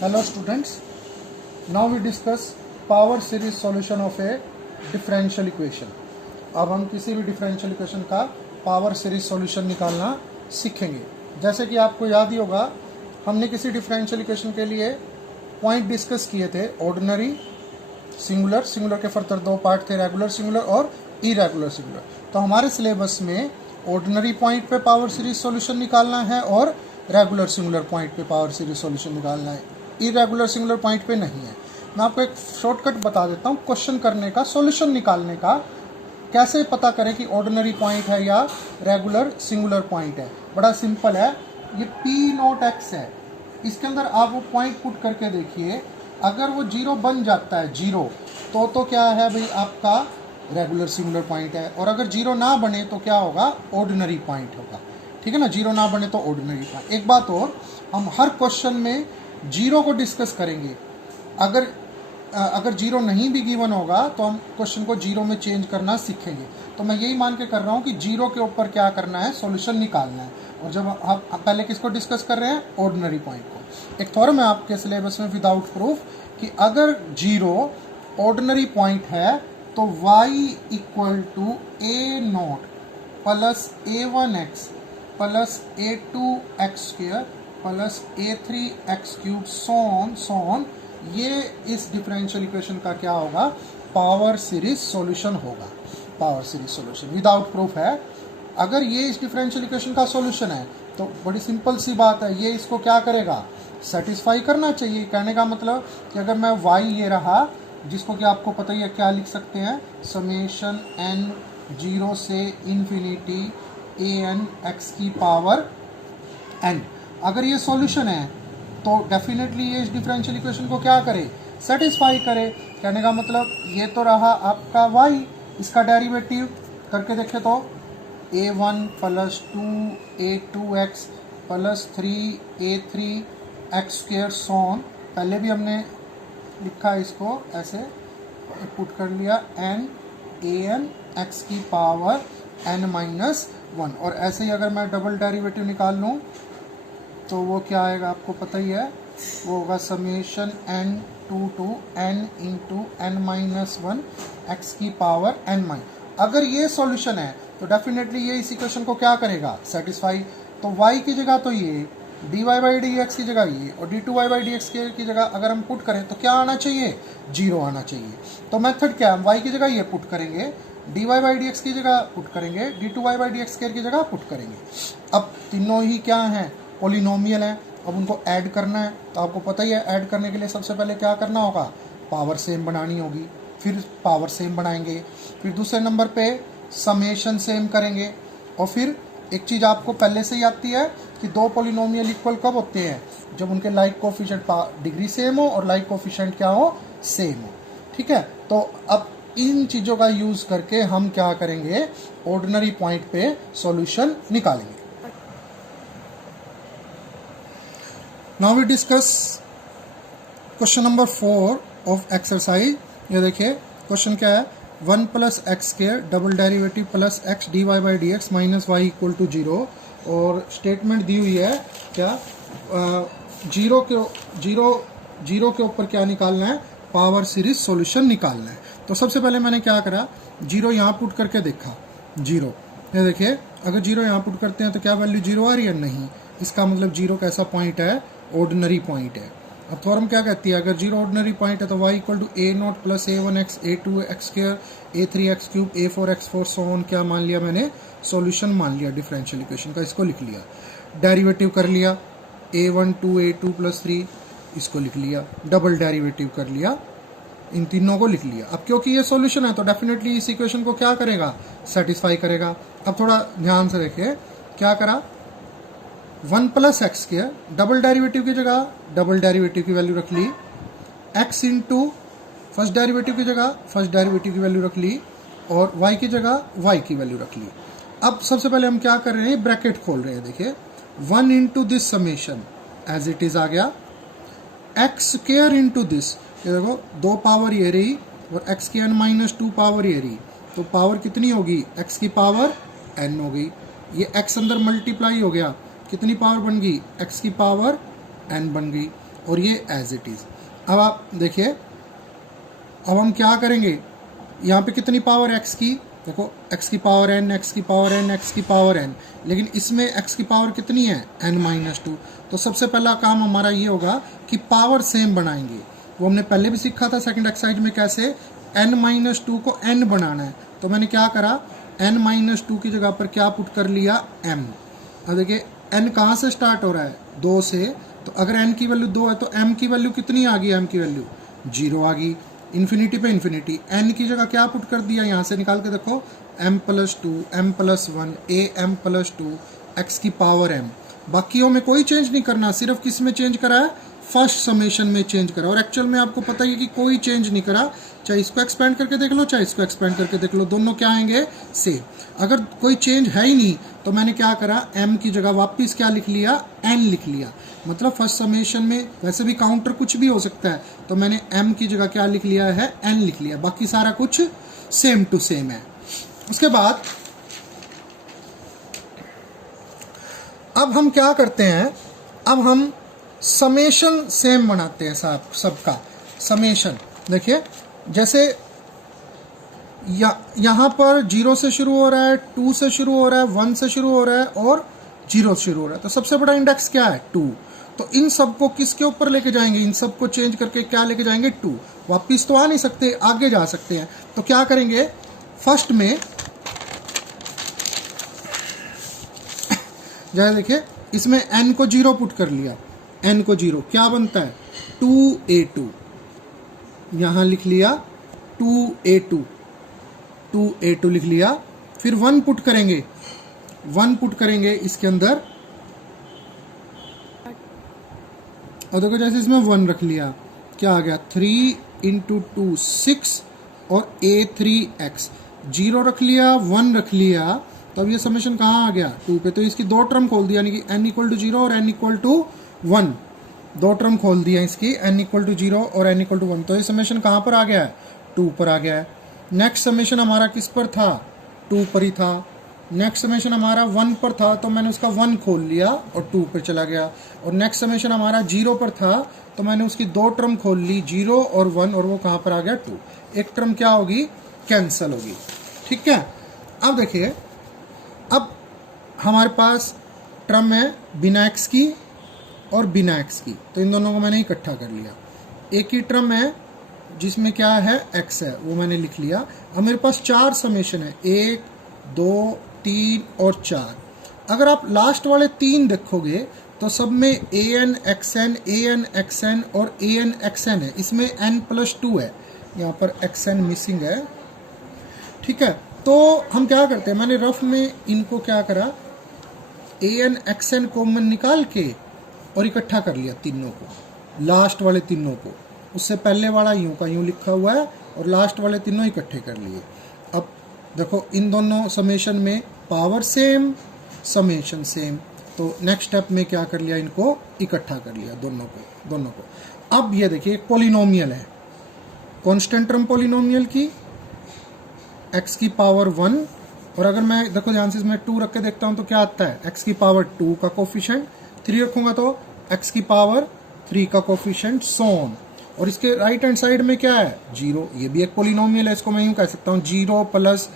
Hello students, now we discuss power series solution of a differential equation. अब हम किसी भी differential equation का power series solution निकालना सीखेंगे। जैसे कि आपको याद ही होगा, हमने किसी differential equation के लिए पॉइंट डिस्कस किए थे, ऑर्डिनरी, सिंगुलर, सिंगुलर के फर्दर दो पार्ट थे, रेगुलर सिंगुलर और इरेगुलर सिंगुलर। तो हमारे सिलेबस में ऑर्डिनरी पॉइंट पे पावर सीरीज सॉल्यूशन निकालना है और रेगुलर सिंगुलर पॉइंट पे पावर सीरीज सॉल्यूशन निकालना है, इरेगुलर सिंगुलर पॉइंट पे नहीं है। मैं आपको एक शॉर्टकट बता देता हूँ क्वेश्चन करने का, सॉल्यूशन निकालने का। कैसे पता करें कि ऑर्डिनरी पॉइंट है या रेगुलर सिंगुलर पॉइंट है? बड़ा सिंपल है, ये P0x है, इसके अंदर आप वो पॉइंट पुट करके देखिए। अगर वो जीरो बन जाता है, जीरो, तो क्या है भाई, आपका रेगुलर सिंगुलर पॉइंट है। और अगर जीरो ना बने तो क्या होगा, ऑर्डिनरी पॉइंट होगा। ठीक है ना, जीरो ना बने तो ऑर्डिनरी पॉइंट। एक बात और, हम हर क्वेश्चन में जीरो को डिस्कस करेंगे। अगर जीरो नहीं भी गिवन होगा तो हम क्वेश्चन को जीरो में चेंज करना सीखेंगे। तो मैं यही मान के कर रहा हूँ कि जीरो के ऊपर क्या करना है, सॉल्यूशन निकालना है। और जब आप पहले किसको डिस्कस कर रहे हैं, ऑर्डिनरी पॉइंट को। एक थ्योरम है आपके सिलेबस में विदाउट प्रूफ कि अगर जीरो ऑर्डिनरी पॉइंट है तो y equal to a0 plus a1x plus a2x² plus a3x³ so on ये इस डिफरेंशियल इक्वेशन का क्या होगा, पावर सीरीज सॉल्यूशन होगा। Power series solution without proof है। अगर ये इस डिफरेंशियल इक्वेशन का सॉल्यूशन है तो बड़ी सिंपल सी बात है, ये इसको क्या करेगा, सेटिस्फाई करना चाहिए। कहने का मतलब कि अगर मैं y ये रहा, जिसको कि आपको पता ही है क्या लिख सकते हैं, समेशन n 0 से इन्फिनिटी an x की पावर n। अगर ये सॉल्यूशन है तो डेफिनेटली ये इस डिफरेंशियल इक्वेशन को क्या करे, सेटिस्फाई करे। कहने का मतलब ये तो रहा आपका y, इसका डेरिवेटिव करके देखे तो a1 plus 2a2x plus 3a3x² सोन। पहले भी हमने लिखा इसको ऐसे, पुट कर लिया an x की पावर n-1। और ऐसे ही अगर मैं डबल डेरिवेटिव निकाल लूँ तो वो क्या आएगा, आपको पता ही है, वो होगा summation n to n into n-1 x की पावर n-। अगर ये सॉल्यूशन है तो डेफिनेटली ये इस इक्वेशन को क्या करेगा, सेटिस्फाई। तो y की जगह तो ये, dy बाई dx की जगह ये, और d2y बाई dx की जगह अगर हम पुट करें तो क्या आना चाहिए, जीरो आना चाहिए। तो मेथड क्या है, y की जगह ये पुट करेंगे, dy बाई dx की जगह पुट करेंगे, d2y बाई dx² की जगह पुट करेंगे। अब तीनों ही क्या हैं, पॉलिनोमियल है। अब उनको ऐड करना है, तो आपको पता ही है ऐड करने के लिए सबसे पहले क्या करना होगा, पावर सेम बनानी होगी। फिर पावर सेम बनाएंगे, फिर दूसरे नंबर पे समेशन सेम करेंगे। और फिर एक चीज़ आपको पहले से ही आती है कि दो पॉलिनोमियल इक्वल कब होते हैं, जब उनके लाइक कोफिशिएंट डिग्री सेम हो और लाइक कोफिशिएंट क्या हो, सेम हो। ठीक है, तो अब इन चीज़ों का यूज़ करके हम क्या करेंगे, ऑर्डिनरी पॉइंट पे सॉल्यूशन निकालेंगे। Now we discuss question number 4 of exercise. ये देखिए क्वेश्चन क्या है, 1 plus x² double derivative plus x dy by dx minus y equal to 0। और स्टेटमेंट दी हुई है क्या, जीरो के ऊपर क्या निकालना है, पावर सीरीज सॉल्यूशन निकालना है। तो सबसे पहले मैंने क्या करा, जीरो यहाँ पुट करके देखा, जीरो। ये देखिए अगर जीरो यहाँ पुट करते हैं तो क्या वैल्यू जीरो आ रही है, नहीं। इसका मतलब जीरो कैसा पॉइंट है, ऑर्डिनरी पॉइंट है। अब थ्योरम क्या कहती है, अगर जीरो ऑर्डिनरी पॉइंट है तो y equal to a0 plus a1x a2x² a3x³ a4x4 so on क्या मान लिया मैंने, सॉल्यूशन मान लिया डिफरेंशियल इक्वेशन का। इसको लिख लिया, डेरिवेटिव कर लिया, a1 2 a2 प्लस 3 इसको लिख लिया, डबल डेरिवेटिव कर लिया, इन तीनों को लिख लिया। अब क्योंकि ये सॉल्यूशन है तो डेफिनेटली इस इक्वेशन को क्या करेगा, सेटिस्फाई करेगा। अब थोड़ा ध्यान से देखिए क्या करा, 1 प्लस x² डबल डेरिवेटिव की जगह डबल डेरिवेटिव की वैल्यू रख ली, x इंटू फर्स्ट डेरिवेटिव की जगह फर्स्ट डेरिवेटिव की वैल्यू रख ली, और y की जगह y की वैल्यू रख ली। अब सबसे पहले हम क्या कर रहे हैं, ब्रैकेट खोल रहे हैं। देखिए 1 into this summation as it is आ गया, x² इंटू दिस, ये देखो दो पावर ये रही और x की n-2 पावर ये रही, तो पावर कितनी होगी, x की पावर n हो गई। ये x अंदर मल्टीप्लाई हो गया, कितनी पावर बन गई, x की पावर n बन गई। और ये एज इट इज़। अब आप देखिए, अब हम क्या करेंगे, यहाँ पे कितनी पावर x की, देखो x की पावर n, x की पावर n, x की पावर n, लेकिन इसमें x की पावर कितनी है, n-2। तो सबसे पहला काम हमारा ये होगा कि पावर सेम बनाएंगे। वो हमने पहले भी सीखा था सेकंड एक्सरसाइज में, कैसे n-2 को n बनाना है। तो मैंने क्या करा, n-2 की जगह पर क्या पुट कर लिया, m। अब देखिए n कहाँ से स्टार्ट हो रहा है, 2 से, तो अगर n की वैल्यू 2 है तो m की वैल्यू कितनी आ गई, m की वैल्यू 0 आ गई। इन्फिनिटी पे इन्फिनिटी, n की जगह क्या पुट कर दिया, यहाँ से निकाल के देखो, m+2, m+1, am+2, x की पावर m। बाकियों में कोई चेंज नहीं करना, सिर्फ किस में चेंज करा है, फर्स्ट समेशन में चेंज करा। और एक्चुअल में आपको पता ही है कि कोई चेंज नहीं करा, चाहे इसको एक्सपेंड करके देख लो, चाहे इसको एक्सपेंड करके देख लो, दोनों क्या आएंगे, सेम। अगर कोई चेंज है ही नहीं तो मैंने क्या करा, m की जगह वापस क्या लिख लिया, n लिख लिया। मतलब फर्स्ट समेशन में वैसे भी काउंटर कुछ भी हो सकता है, तो मैंने m की जगह क्या लिख लिया है, n लिख लिया। बाकी सारा कुछ सेम टू सेम है। उसके बाद अब हम क्या करते हैं, अब हम समेशन सेम बनाते हैं सबका समेशन। देखिए जैसे यहाँ पर 0 से शुरू हो रहा है, 2 से शुरू हो रहा है, 1 से शुरू हो रहा है और 0 से शुरू हो रहा है। तो सबसे बड़ा इंडेक्स क्या है, 2। तो इन सबको किसके ऊपर लेके जाएंगे, इन सबको चेंज करके क्या लेके जाएंगे, 2। वापिस तो आ नहीं सकते, आगे जा सकते हैं। तो क्या करेंगे, फर्स्ट में जैसे देखिए इसमें n को 0 पुट कर लिया, n को 0, क्या बनता है, 2a2। यहाँ लिख लिया 2a2, 2a2 लिख लिया। फिर 1 पुट करेंगे, 1 पुट करेंगे इसके अंदर, और देखो जैसे इसमें 1 रख लिया, क्या आ गया, 3 × 2 6 और a3x। 0 रख लिया, 1 रख लिया, तब ये समेशन कहाँ आ गया, 2 पे। तो इसकी दो टर्म खोल दिया, यानी कि n = 0 और n = 1। दो टर्म खोल दिया इसकी, n = 0 और n = 1। तो ये समेशन कहाँ पर आ गया है, 2 पर आ गया है। नेक्स्ट समेशन हमारा किस पर था, 2 पर ही था। नेक्स्ट समेशन हमारा 1 पर था, तो मैंने उसका 1 खोल लिया और 2 पर चला गया। और नेक्स्ट समेशन हमारा 0 पर था, तो मैंने उसकी दो टर्म खोल ली, 0 और 1, और वो कहाँ पर आ गया, 2। एक टर्म क्या होगी, कैंसिल होगी। ठीक है। अब देखिए, अब हमारे पास टर्म है बिना x की और बिना x की, तो इन दोनों को मैंने इकट्ठा कर लिया। एक ही टर्म है जिसमें क्या है, x है, वो मैंने लिख लिया। अब मेरे पास 4 समेशन है, 1, 2, 3 और 4। अगर आप लास्ट वाले 3 देखोगे तो सब में an और an है। इसमें n+2 है, यहाँ पर xn मिसिंग है। ठीक है, तो हम क्या करते हैं, मैंने रफ में इनको क्या करा, an कॉमन निकाल के और इकट्ठा कर लिया तीनों को, लास्ट वाले तीनों को। उससे पहले वाला यूं का यूं लिखा हुआ है और लास्ट वाले तीनों इकट्ठे कर लिए। अब देखो इन दोनों समेशन में पावर सेम, समेशन सेम। तो नेक्स्ट स्टेप में क्या कर लिया, इनको इकट्ठा कर लिया दोनों को। अब ये देखिए पॉलिनोमियल है, कांस्टेंट टर्म पॉलिनोमियल की, x की पावर 1, और अगर मैं देखो ध्यान से इसमें 2 रख के देखता हूं तो क्या आता है, x की पावर 2 का कोफिशिएंट, 3 रखूंगा तो x की पावर 3 का कोफिशिएंट, सो ऑन। और इसके राइट हैंड साइड में क्या है, 0। ये भी एक पॉलिनोमियल है, इसको मैं यूं कह सकता हूं, 0 +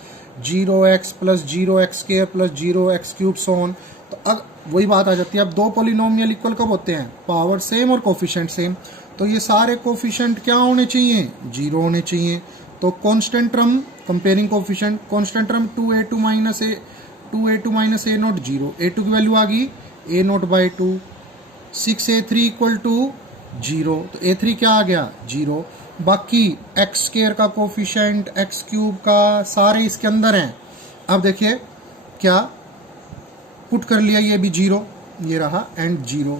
0x + 0x² + 0x³ so on. तो अब वही बात आ जाती है, अब दो पॉलिनोमियल इक्वल कब होते हैं, पावर सेम और कोफिशिएंट सेम। तो ये सारे कोफिशिएंट क्या होने चाहिए, 0 होने चाहिए। तो constant term comparing coefficient, constant term 2a2 - a0, a2 की वैल्यू आ गई a0/2, 6a3 = 0, तो a3 क्या आ गया, 0। बाकी x² का कोफिशिएंट, x³ का, सारे इसके अंदर हैं। अब देखिए क्या पुट कर लिया, ये भी 0, ये रहा एंड 0।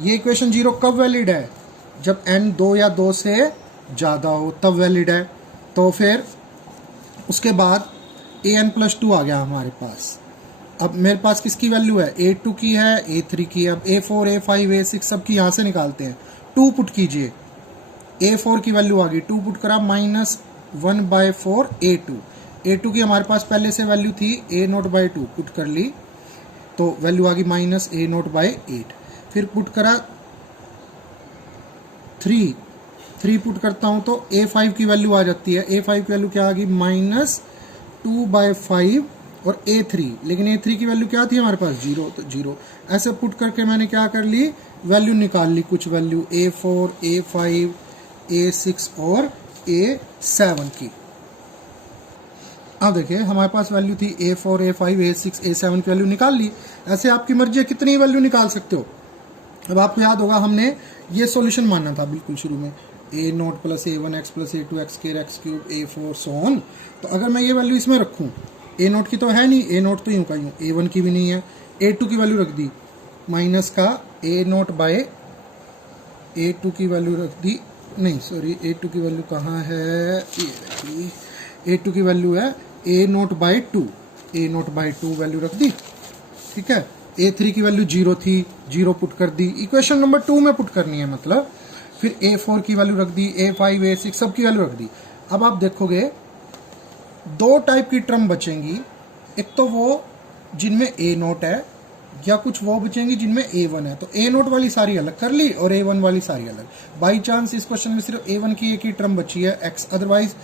ये इक्वेशन 0 कब वैलिड है, जब n 2 या 2 से ज़्यादा हो, तब वैलिड है। तो फिर उसके बाद an+2 आ गया हमारे पास। अब मेरे पास किसकी वैल्यू है, a2 की है, a3 की है। अब a4, a5, a6 सब की यहाँ से निकालते हैं। 2 पुट कीजिए, a4 की वैल्यू आ गई, 2 पुट करा, -1/4 a2। a2 की हमारे पास पहले से वैल्यू थी a0/2, पुट कर ली तो वैल्यू आ गई -a0/8। फिर पुट करा 3 पुट करता हूं तो A5 की वैल्यू आ जाती है। A5 की वैल्यू क्या आ गई, -2/5 और A3, लेकिन A3 की वैल्यू क्या थी हमारे पास, 0, तो 0। ऐसे पुट करके मैंने क्या कर ली, वैल्यू निकाल ली, कुछ वैल्यू A4, A5, A6 और A7 की। अब देखिए हमारे पास वैल्यू थी A4, A5, A6, A7 की वैल्यू निकाल ली। ऐसे आपकी मर्जी है कितनी वैल्यू निकाल सकते हो। अब आपको याद होगा हमने ये सॉल्यूशन मानना था बिल्कुल शुरू में, A0 + A1x + A2x ² x³ A4 so on. तो अगर मैं ये वैल्यू इसमें रखूं, A0 की तो है नहीं, A0 तो यूं का यूं, A1 की भी नहीं है, A2 की वैल्यू रख दी, माइनस का A0/A2 की वैल्यू रख दी, नहीं सॉरी A2 की वैल्यू कहाँ है, ये A2 की वैल्यू है A0/2, A0/2 वैल्यू रख दी, ठीक है। A3 की वैल्यू 0 थी, 0 पुट कर दी, इक्वेशन नंबर 2 में पुट करनी है मतलब। फिर A4 की वैल्यू रख दी, A5, A6 सब की वैल्यू रख दी। अब आप देखोगे 2 टाइप की टर्म बचेंगी, एक तो वो जिनमें A0 है, या कुछ वो बचेंगी जिनमें A1 है। तो A0 वाली सारी अलग कर ली और A1 वाली सारी अलग। बाई चांस इस क्वेश्चन में सिर्फ A1 की एक ही टर्म बची है x, अदरवाइज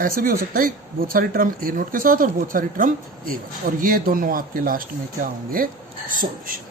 ऐसे भी हो सकता है बहुत सारी टर्म A0 के साथ और बहुत सारी टर्म A1, और ये दोनों आपके लास्ट में क्या होंगे, सॉल्यूशन।